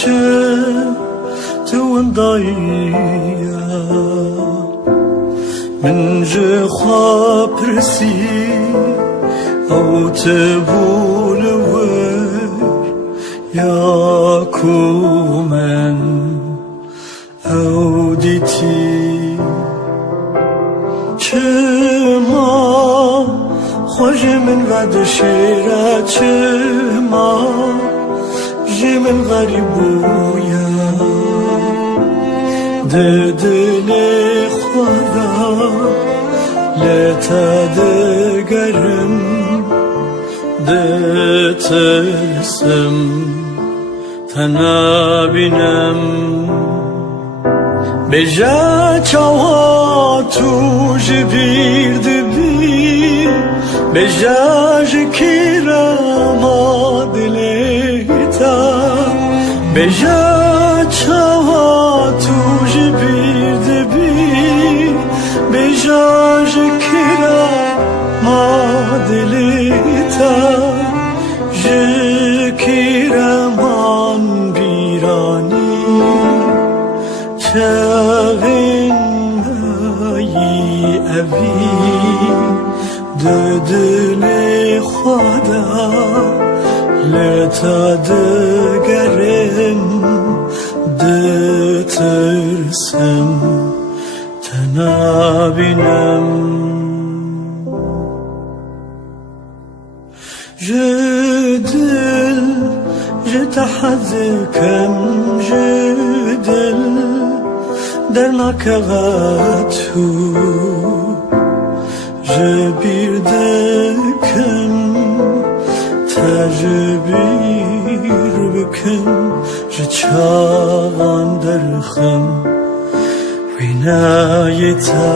بوچه تو اندایا من جه خواه پرسی او تبول ور یا کومن او دیتی چما خوش من ود شیره چما جه من غریبویا ده دل خدا لتا دگرم ده ترسم تنابینم بجا چاوا تو جبیر دبی بجا جکیرا ما دلیتا بجا چاوا تو جبیر دبی بجا جکیرا ما دلیتا جکیرا من بیرانی چاوین مایی اوی ده دل خدا لتا دگرم ده ترسم تنابینم جدل جتحذكم جدل درنا كغاتو جبير دكم تجبير بكم جتشاغان درخم عنايتا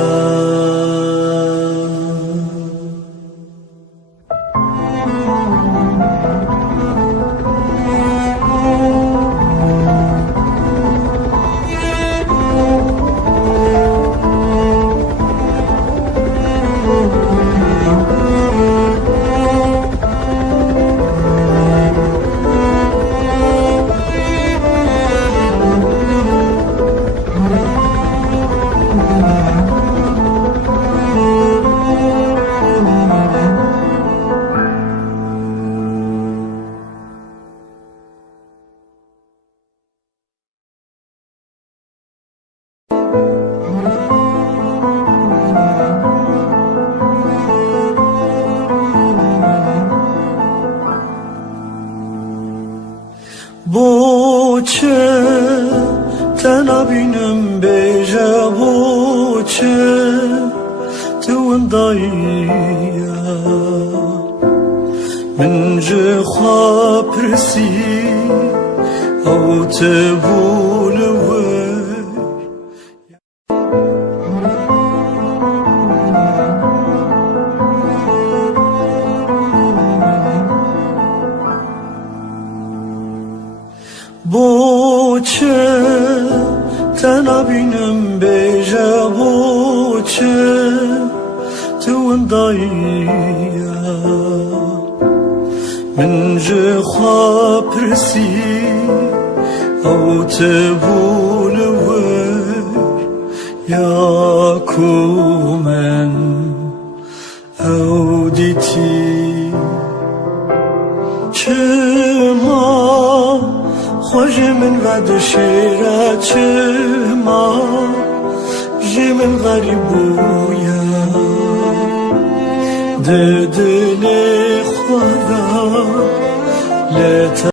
بوچه تنابینم بیجا بوچه تو اندایا من جه خواه پرسی او تبول ور بوچه تنابینم بیجا بوچه تو اندایا من جه خواه پرسی او تبول ور یا کومن او دیتی چما خوش من ود شیره چما جه من غریبویا ده دل خدا لتا